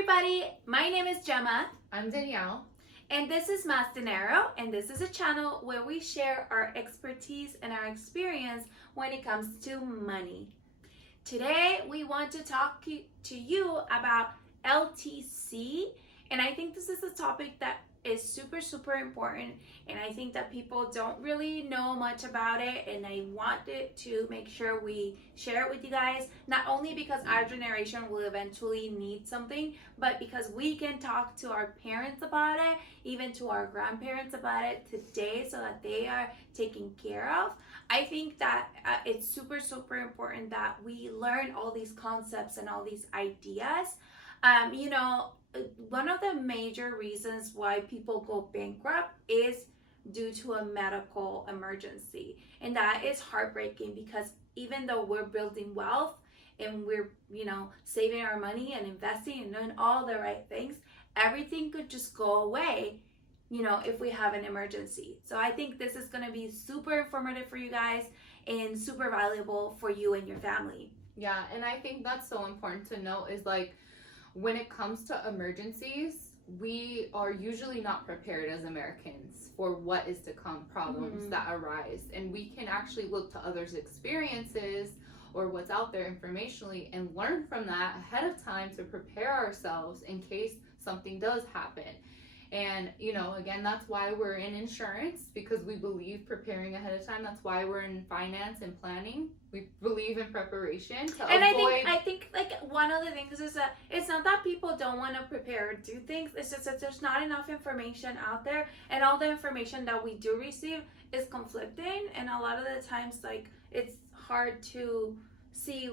everybody, my name is Gemma. I'm Danielle. And this is Mas Dinero, and this is a channel where we share our expertise and our experience when it comes to money. Today, we want to talk to you about LTC, and I think this is a topic that is super important, and I think that people don't really know much about it, and I wanted to make sure we share it with you guys, not only because our generation will eventually need something, but because we can talk to our parents about it, even to our grandparents about it today, so that they are taken care of. I think that it's super important that we learn all these concepts and all these ideas. One of the major reasons why people go bankrupt is due to a medical emergency. And that is heartbreaking because even though we're building wealth and we're, saving our money and investing and doing all the right things, everything could just go away, if we have an emergency. So I think this is going to be super informative for you guys and super valuable for you and your family. Yeah, and I think that's so important to note is when it comes to emergencies, we are usually not prepared as Americans for what is to come, problems that arise. And we can actually look to others' experiences or what's out there informationally and learn from that ahead of time to prepare ourselves in case something does happen. And, again, that's why we're in insurance, because we believe preparing ahead of time. That's why we're in finance and planning. We believe in preparation to and avoid... I think one of the things is that it's not that people don't want to prepare or do things. It's just that there's not enough information out there, and all the information that we do receive is conflicting, and a lot of the times it's hard to see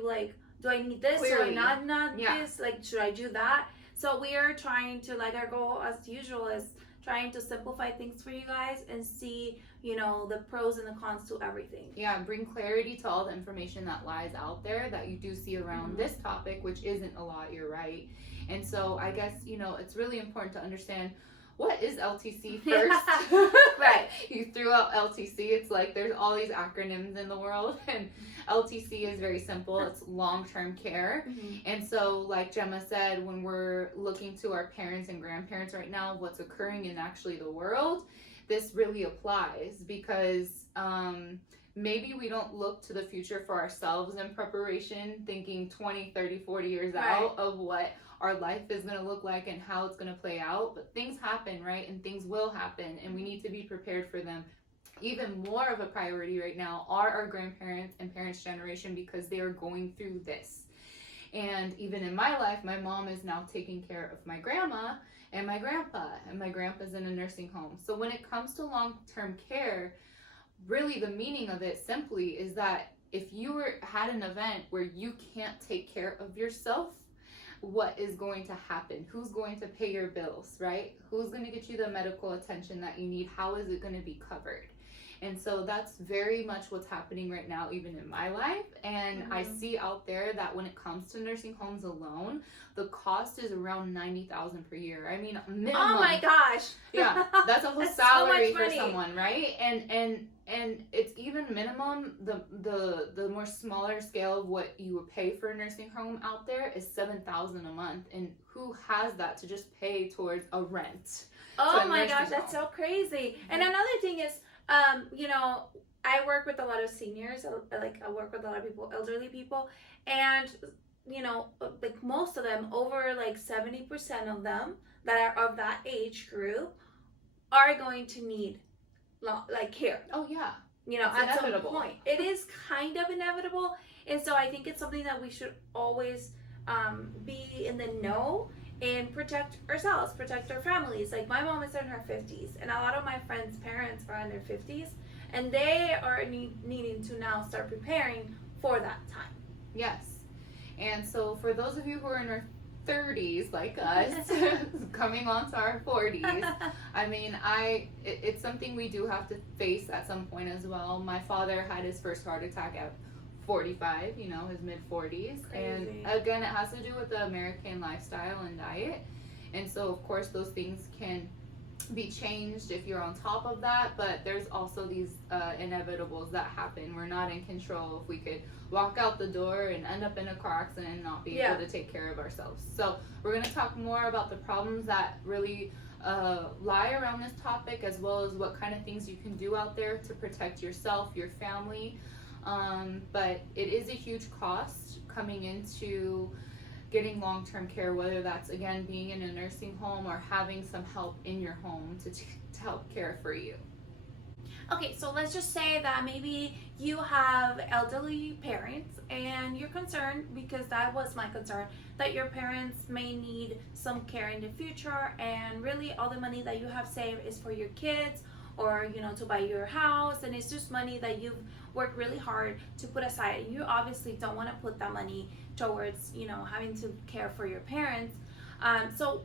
do I need this? Clearly. Do I not this? Should I do that? So we are trying to, our goal as usual is trying to simplify things for you guys and see, the pros and the cons to everything. Yeah, bring clarity to all the information that lies out there that you do see around this topic, which isn't a lot, you're right. And so I guess, it's really important to understand what is LTC first. Right. You threw out LTC. It's there's all these acronyms in the world, and LTC is very simple. It's long-term care. And so like Gemma said, when we're looking to our parents and grandparents right now, what's occurring in actually the world, this really applies because maybe we don't look to the future for ourselves in preparation, thinking 20, 30, 40 years out of what our life is going to look like and how it's going to play out. But things happen, right? And things will happen, and we need to be prepared for them. Even more of a priority right now are our grandparents and parents' generation, because they are going through this. And even in my life, my mom is now taking care of my grandma and my grandpa, and my grandpa's in a nursing home. So when it comes to long-term care, really the meaning of it simply is that if you had an event where you can't take care of yourself, what is going to happen? Who's going to pay your bills, right? Who's going to get you the medical attention that you need? How is it going to be covered? And so that's very much what's happening right now, even in my life. And I see out there that when it comes to nursing homes alone, the cost is around $90,000 per year. I mean, minimum. Oh my gosh. Yeah, that's a whole That's salary so for much money. someone, right? And it's even minimum. The more smaller scale of what you would pay for a nursing home out there is $7,000 a month. And who has that to just pay towards a rent? Oh my gosh, that's so crazy. And another thing is, I work with a lot of seniors, I work with a lot of people, elderly people, and, most of them, over 70% of them that are of that age group are going to need, care. Oh, yeah. At some point. It is kind of inevitable, and so I think it's something that we should always be in the know and protect ourselves, protect our families. My mom is in her 50s, and a lot of my friends' parents are in their 50s, and they are needing to now start preparing for that time. Yes. And so for those of you who are in our 30s, like us, coming on to our 40s, I mean, it's something we do have to face at some point as well. My father had his first heart attack at 45, his mid-40s. And again, it has to do with the American lifestyle and diet. And so, of course, those things can be changed if you're on top of that, but there's also these inevitables that happen. We're not in control. If we could walk out the door and end up in a car accident and not be able to take care of ourselves. So we're going to talk more about the problems that really lie around this topic, as well as what kind of things you can do out there to protect yourself, your family. But it is a huge cost coming into getting long-term care, whether that's, again, being in a nursing home or having some help in your home to help care for you. Okay, so let's just say that maybe you have elderly parents and you're concerned, because that was my concern, that your parents may need some care in the future, and really all the money that you have saved is for your kids, or to buy your house, and it's just money that you've worked really hard to put aside, and you obviously don't want to put that money towards having to care for your parents. So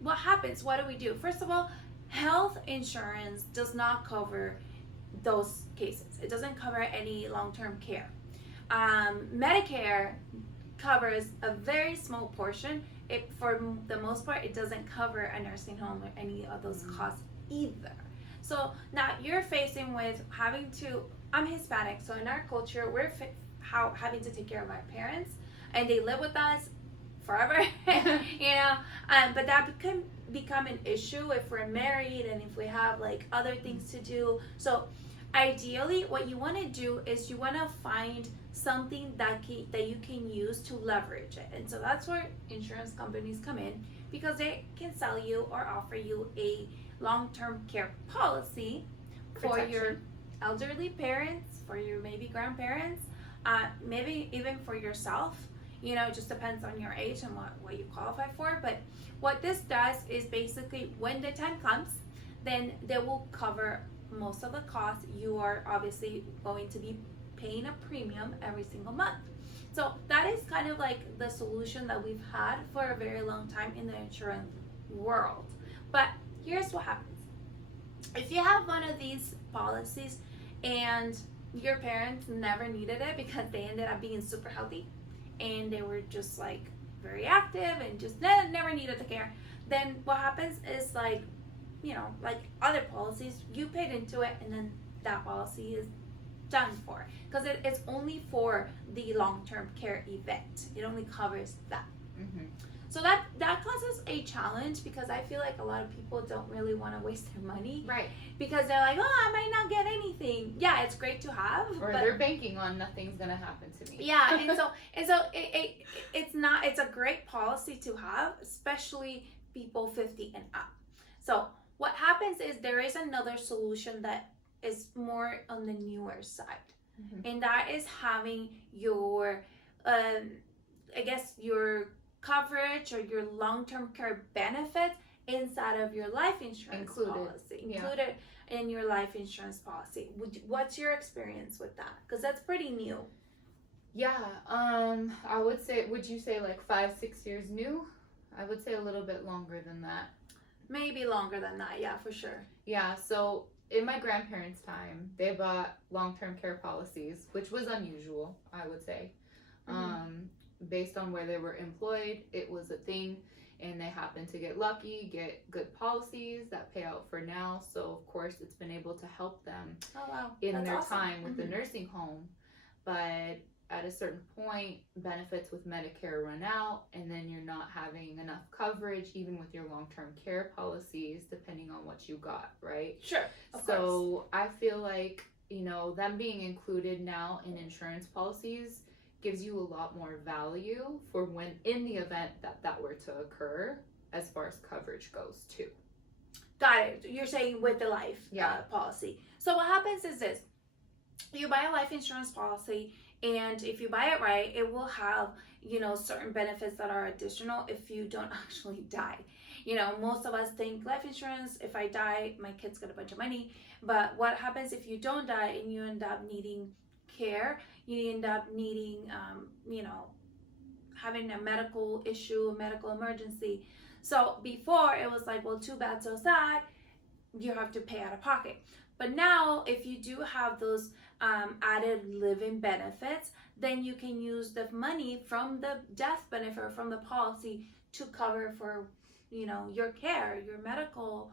what happens? What do we do? First of all, health insurance does not cover those cases. It doesn't cover any long-term care. Medicare covers a very small portion. For the most part, it doesn't cover a nursing home or any of those costs either. So now you're facing with having to, I'm Hispanic, so in our culture, we're having to take care of our parents, and they live with us forever, but that can become an issue if we're married and if we have like other things to do. So ideally, what you want to do is you want to find something that you can use to leverage it. And so that's where insurance companies come in, because they can sell you or offer you a long-term care policy for your elderly parents, for your maybe grandparents, maybe even for yourself. It just depends on your age and what you qualify for. But what this does is basically, when the time comes, then they will cover most of the costs. You are obviously going to be paying a premium every single month. So that is kind of like the solution that we've had for a very long time in the insurance world. But here's what happens. If you have one of these policies and your parents never needed it because they ended up being super healthy and they were just like very active and just never needed the care, then what happens is like other policies, you paid into it and then that policy is done for, because it's only for the long-term care event. It only covers that. So that causes a challenge, because I feel like a lot of people don't really want to waste their money, right? Because they're like, I might not get anything. Yeah, it's great to have, or but they're banking on nothing's gonna happen to me. Yeah, and so it's a great policy to have, especially people 50 and up. So what happens is there is another solution that is more on the newer side, and that is having your your coverage or your long-term care benefits inside of your life insurance policy, included in your life insurance policy. What's your experience with that? Because that's pretty new. Yeah, I would say, would you say like 5-6 years new? I would say a little bit longer than that. Maybe longer than that, yeah, for sure. Yeah, so in my grandparents' time, they bought long-term care policies, which was unusual, I would say. Based on where they were employed, it was a thing, and they happened to get lucky, get good policies that pay out for now. So of course it's been able to help them in their time with the nursing home. But at a certain point, benefits with Medicare run out, and then you're not having enough coverage even with your long-term care policies, depending on what you got, right? Sure. So I feel like, them being included now in insurance policies gives you a lot more value for when, in the event that were to occur, as far as coverage goes too. Got it. You're saying with the life policy. So what happens is this: you buy a life insurance policy, and if you buy it right, it will have certain benefits that are additional if you don't actually die. Most of us think life insurance, if I die, my kids get a bunch of money. But what happens if you don't die and you end up needing care? You end up needing, having a medical issue, a medical emergency. So before it was like, well, too bad, so sad, you have to pay out of pocket. But now, if you do have those added living benefits, then you can use the money from the death benefit or from the policy to cover for, your care, your medical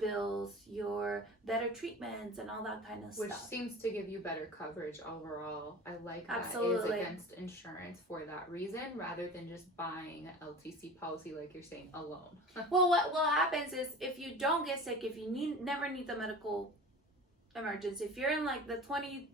bills, your better treatments, and all that kind of Which stuff. seems to give you better coverage overall. I like that Absolutely. is against insurance for that reason rather than just buying an LTC policy like you're saying alone. Well, what happens is if you don't get sick, if you never need the medical emergency, if you're in like the 20-30%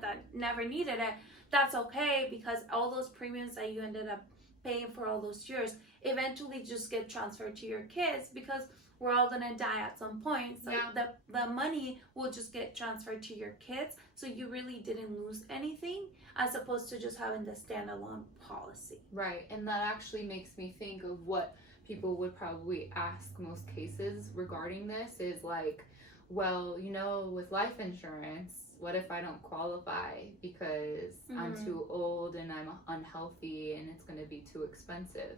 that never needed it, that's okay, because all those premiums that you ended up paying for all those years eventually just get transferred to your kids, because we're all gonna die at some point. So Yeah. the money will just get transferred to your kids. So you really didn't lose anything, as opposed to just having the standalone policy. Right, and that actually makes me think of what people would probably ask most cases regarding this is like, well, you know, with life insurance, what if I don't qualify because I'm too old and I'm unhealthy and it's going to be too expensive?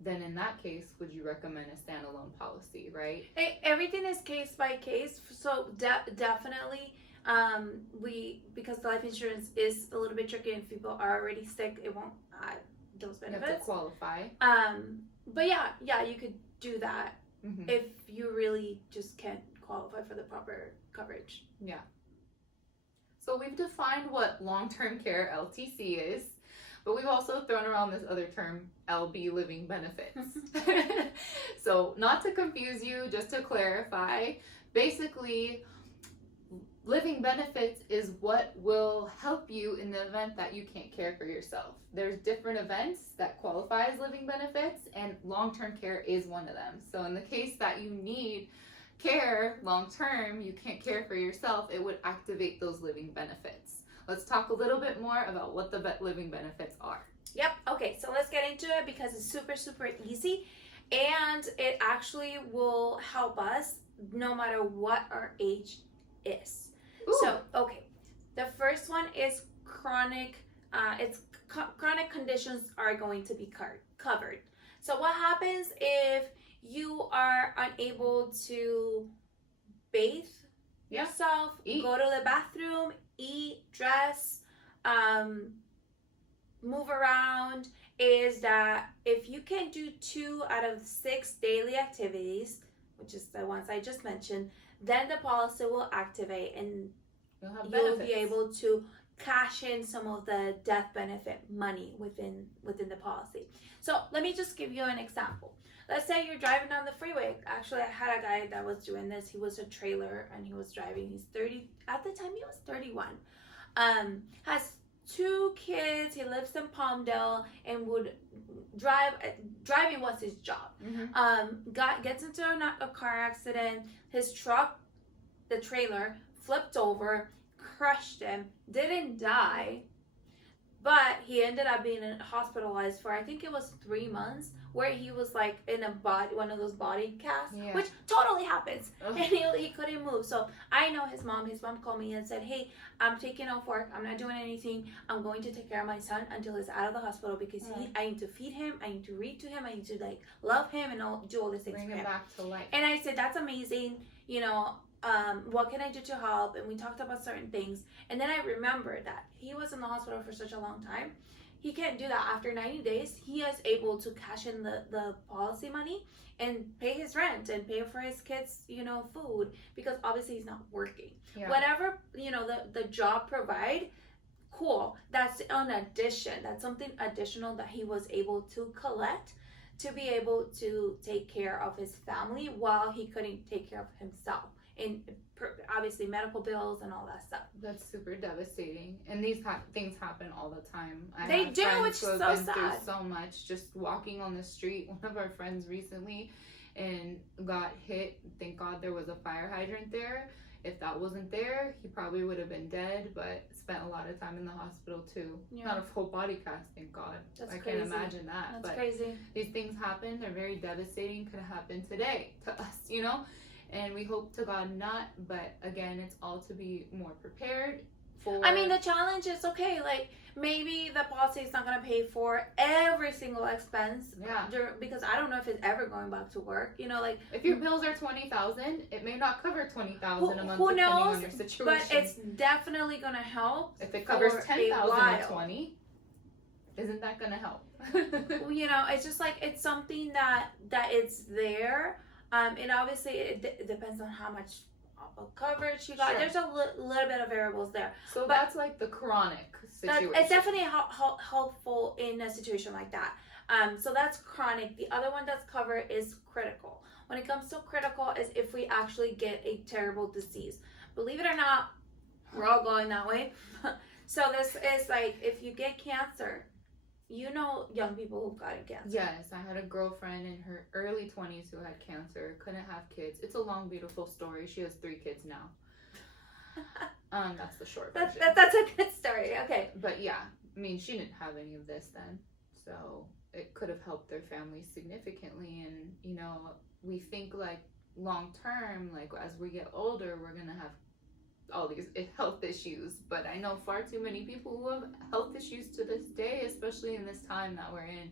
Then in that case, would you recommend a standalone policy, right? Everything is case by case. So definitely, because life insurance is a little bit tricky, and if people are already sick, it won't add those benefits. You have to qualify. But yeah, you could do that if you really just can't qualify for the proper coverage. Yeah. So we've defined what long-term care LTC is, but we've also thrown around this other term, LB, living benefits. So not to confuse you, just to clarify, basically, living benefits is what will help you in the event that you can't care for yourself. There's different events that qualify as living benefits, and long-term care is one of them. So in the case that you need care long-term, you can't care for yourself, it would activate those living benefits. Let's talk a little bit more about what the living benefits are. Yep. Okay, so let's get into it, because it's super easy, and it actually will help us no matter what our age is. Ooh. So, okay, the first one is chronic. Chronic conditions are going to be covered. So what happens if you are unable to bathe yourself, go to the bathroom, eat, dress, move around, is that if you can do 2 out of 6 daily activities, which is the ones I just mentioned, then the policy will activate, and you'll be able to cash in some of the death benefit money within the policy. So let me just give you an example. Let's say you're driving down the freeway. Actually, I had a guy that was doing this. He was a trailer and he was driving. He's 30. At the time, he was 31. Has 2 kids. He lives in Palmdale and would drive. Driving was his job. Gets into a car accident. His truck, the trailer, flipped over, crushed him. Didn't die, but he ended up being hospitalized for, I think it was 3 months, where he was like in one of those body casts, which totally happens. And he couldn't move. So I know his mom called me and said, hey, I'm taking off work, I'm not doing anything, I'm going to take care of my son until he's out of the hospital, because I need to feed him, I need to read to him, I need to like love him and do all these things. Bring for him him back to life. And I said, that's amazing, you know, what can I do to help? And we talked about certain things, and then I remembered that he was in the hospital for such a long time. He can't do that. After 90 days, he is able to cash in the policy money and pay his rent and pay for his kids, you know, food, because obviously he's not working. Whatever, you know, the job provide, cool. That's an addition. That's something additional that he was able to collect to be able to take care of his family while he couldn't take care of himself. And obviously medical bills and all that stuff. That's super devastating, and these things happen all the time. They do, which is so sad. Through so much, just walking on the street. One of our friends recently and got hit. Thank God there was a fire hydrant there. If that wasn't there, he probably would have been dead, but spent a lot of time in the hospital too. Not a full body cast, thank God. That's crazy. Can't imagine that. That's crazy. These things happen. They're very devastating. Could happen today to us, you know? And we hope to God not, but again, it's all to be more prepared for. I mean, the challenge is, okay, like, maybe the policy is not going to pay for every single expense. Because I don't know if it's ever going back to work. You know, like, if your bills are $20,000, it may not cover $20,000 a month. Who depending knows? On your situation. But it's definitely going to help. If it covers $10,000 at 20, isn't that going to help? You know, it's just like, it's something that it's there. And obviously it depends on how much coverage you got. Sure. There's a little bit of variables there. So But that's like the chronic situation. it's definitely helpful in a situation like that. So that's chronic. The other one that's covered is critical. When it comes to critical, is if we actually get a terrible disease. Believe it or not, we're all going that way. So this is like if you get cancer, you know young people who've gotten cancer. Yes, I had a girlfriend in her early 20s who had cancer, couldn't have kids. It's a long, beautiful story. She has 3 kids now. That's the short version. That's a good story. Okay. But yeah, I mean, she didn't have any of this then, so it could have helped their family significantly. And you know, we think like long term, like as we get older, we're gonna have all these health issues. But I know far too many people who have health issues to this day, especially in this time that we're in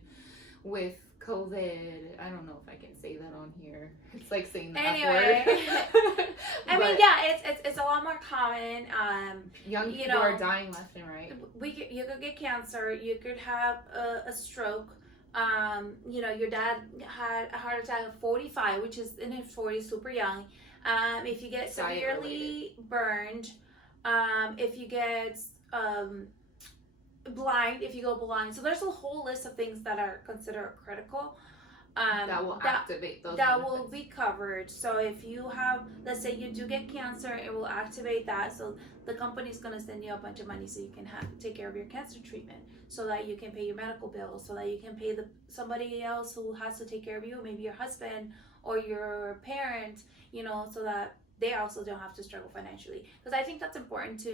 with COVID. I don't know if I can say that on here. It's like saying the Anyway. F word. I mean, yeah, it's a lot more common. Young you people know, are dying left and right. You could get cancer. You could have a stroke. You know, your dad had a heart attack at 45, which is in his 40s, super young. If you get severely burned, if you get blind, if you go blind. So there's a whole list of things that are considered critical. That will activate those that benefits. will be covered. So if you have, let's say you do get cancer, it will activate that. So the company's going to send you a bunch of money so you can take care of your cancer treatment, so that you can pay your medical bills, so that you can pay somebody else who has to take care of you, maybe your husband or your parent, you know, so that they also don't have to struggle financially. Because I think that's important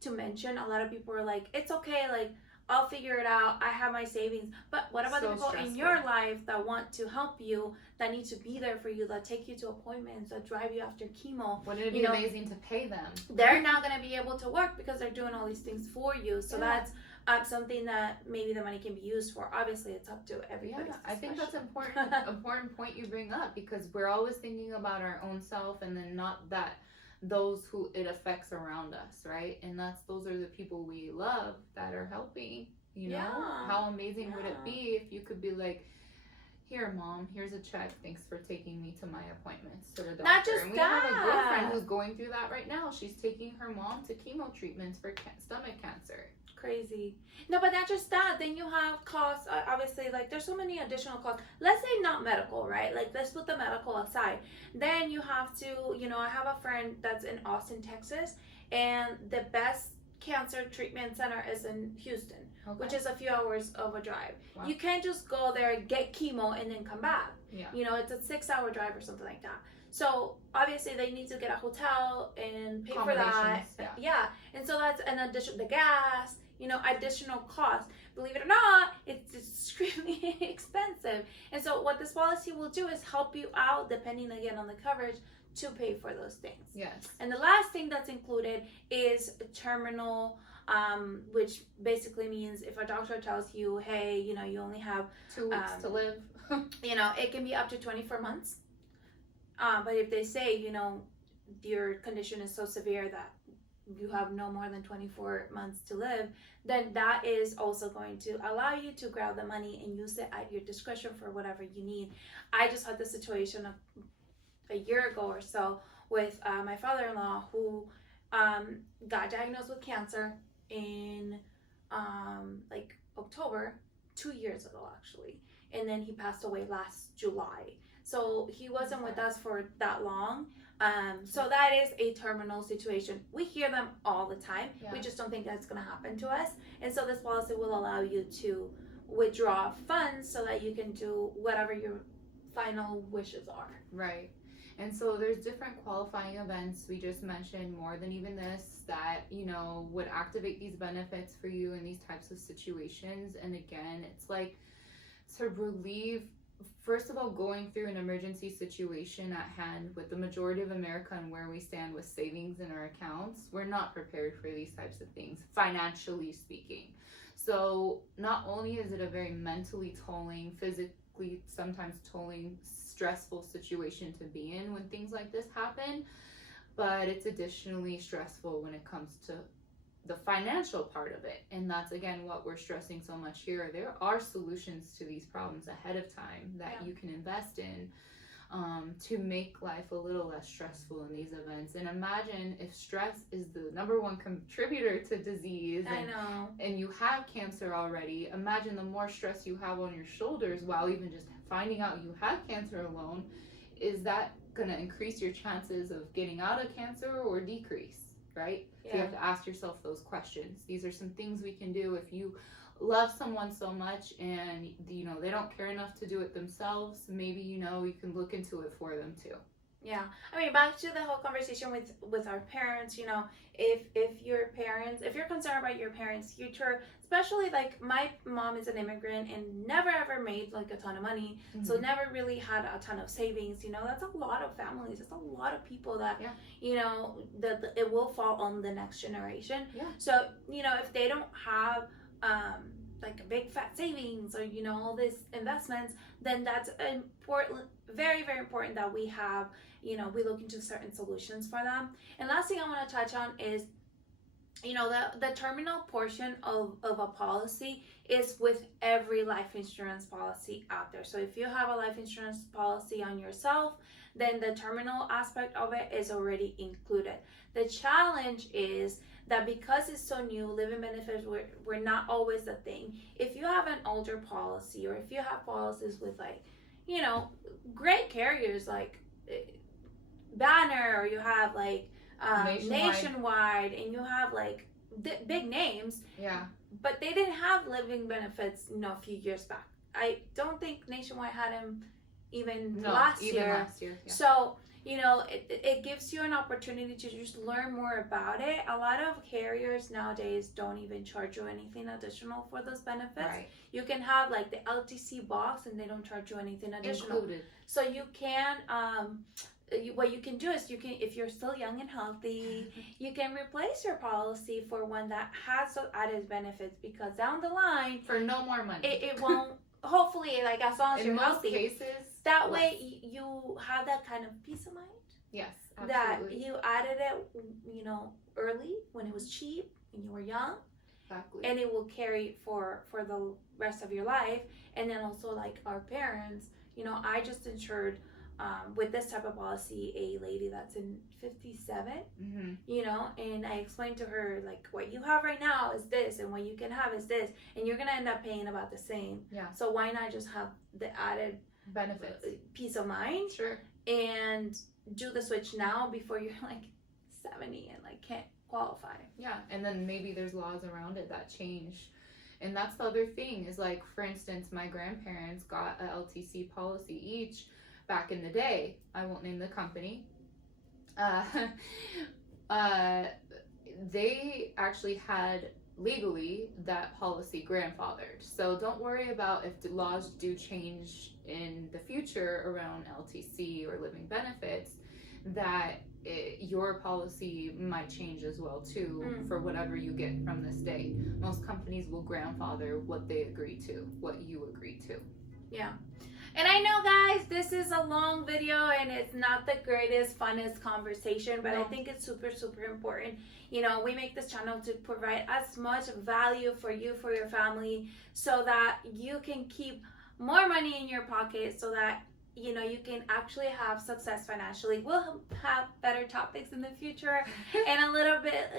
to mention. A lot of people are like, it's okay, like I'll figure it out, I have my savings. But what about the people in your life that want to help you, that need to be there for you, that take you to appointments, that drive you after chemo? Wouldn't it be amazing to pay them? They're not going to be able to work because they're doing all these things for you. So that's something that maybe the money can be used for. Obviously, it's up to everybody. Yeah, I think that's important. Important point you bring up, because we're always thinking about our own self, and then not that those who it affects around us, right? And those are the people we love that are helping. You know, how amazing would it be if you could be like, here, Mom, here's a check. Thanks for taking me to my appointments to the doctor. Not just and we that. have a girlfriend who's going through that right now. She's taking her mom to chemo treatments for stomach cancer. Crazy. No, but not just that. Then you have costs. Obviously, like there's so many additional costs. Let's say not medical, right? Like let's put the medical aside. Then you have to, you know, I have a friend that's in Austin, Texas, and the best cancer treatment center is in Houston, which is a few hours of a drive. Wow. You can't just go there, get chemo, and then come back. Yeah. You know, it's a 6-hour drive or something like that. So obviously they need to get a hotel and pay for that. Yeah. And so that's an addition, the gas, you know, additional cost. Believe it or not, it's extremely expensive. And so what this policy will do is help you out, depending again on the coverage, to pay for those things. Yes. And the last thing that's included is terminal, which basically means if a doctor tells you, hey, you know, you only have 2 weeks to live. You know, it can be up to 24 months. But if they say, you know, your condition is so severe that you have no more than 24 months to live, then that is also going to allow you to grab the money and use it at your discretion for whatever you need. I just had this situation a year ago or so with my father-in-law, who got diagnosed with cancer in like October, 2 years ago actually, and then he passed away last July. So he wasn't with us for that long. So that is a terminal situation. We hear them all the time. Yeah. We just don't think that's going to happen to us. And so this policy will allow you to withdraw funds so that you can do whatever your final wishes are. Right. And so there's different qualifying events we just mentioned, more than even this, that, you know, would activate these benefits for you in these types of situations. And again, it's like to relieve, first of all, going through an emergency situation at hand with the majority of America and where we stand with savings in our accounts, we're not prepared for these types of things, financially speaking. So not only is it a very mentally tolling, physically sometimes tolling, stressful situation to be in when things like this happen, but it's additionally stressful when it comes to the financial part of it. And that's again what we're stressing so much here. There are solutions to these problems ahead of time that you can invest in. to make life a little less stressful in these events. And imagine if stress is the number one contributor to disease, I know. and you have cancer already. Imagine the more stress you have on your shoulders while even just finding out you have cancer alone. Is that going to increase your chances of getting out of cancer or decrease, right? Yeah. So you have to ask yourself those questions. These are some things we can do if you love someone so much and they don't care enough to do it themselves. Maybe you can look into it for them too. Yeah, I mean, back to the whole conversation with our parents, if you're concerned about your parents' future, especially like my mom is an immigrant and never ever made like a ton of money, so never really had a ton of savings, that's a lot of families, it's a lot of people that, that it will fall on the next generation. Yeah. So, if they don't have, like a big fat savings or all these investments, then that's important, very very important that we have, we look into certain solutions for them. And last thing I want to touch on is the terminal portion of a policy is with every life insurance policy out there. So if you have a life insurance policy on yourself, then the terminal aspect of it is already included. The challenge is that because it's so new, living benefits were not always a thing. If you have an older policy, or if you have policies with like, great carriers like Banner, or you have like Nationwide, and you have like big names, but they didn't have living benefits, a few years back. I don't think Nationwide had them even last year. Yeah. So it gives you an opportunity to just learn more about it. A lot of carriers nowadays don't even charge you anything additional for those benefits. Right. You can have like the LTC box and they don't charge you anything additional. Included. So you can, what you can do is if you're still young and healthy, you can replace your policy for one that has those added benefits, because down the line, for no more money, it won't. Hopefully, like as long as in you're most healthy, cases, that way you have that kind of peace of mind. Yes, absolutely. That you added it, early when it was cheap and you were young. Exactly. And it will carry for the rest of your life. And then also like our parents, I just insured with this type of policy a lady that's in 57, and I explained to her like, what you have right now is this, and what you can have is this, and you're gonna end up paying about the same. Yeah. So why not just have the added benefits, peace of mind? Sure. And do the switch now before you're like 70 and like can't qualify. Yeah, and then maybe there's laws around it that change. And that's the other thing is, like, for instance, my grandparents got a LTC policy each back in the day. I won't name the company. They actually had legally that policy grandfathered. So don't worry about if the laws do change in the future around LTC or living benefits, that your policy might change as well too, for whatever you get from this day. Most companies will grandfather what they agree to, what you agree to. Yeah. And I know, guys, this is a long video and it's not the greatest, funnest conversation, but I think it's super, super important. We make this channel to provide as much value for you, for your family, so that you can keep more money in your pocket, so that you can actually have success financially. We'll have better topics in the future and a little bit,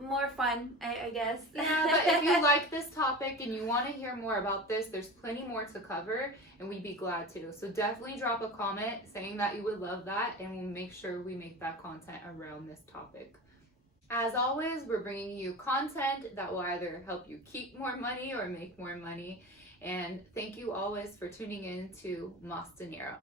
more fun, I guess. Yeah, but if you like this topic and you want to hear more about this, there's plenty more to cover, and we'd be glad to. So definitely drop a comment saying that you would love that, and we'll make sure we make that content around this topic. As always, we're bringing you content that will either help you keep more money or make more money. And thank you always for tuning in to Mas Dinero.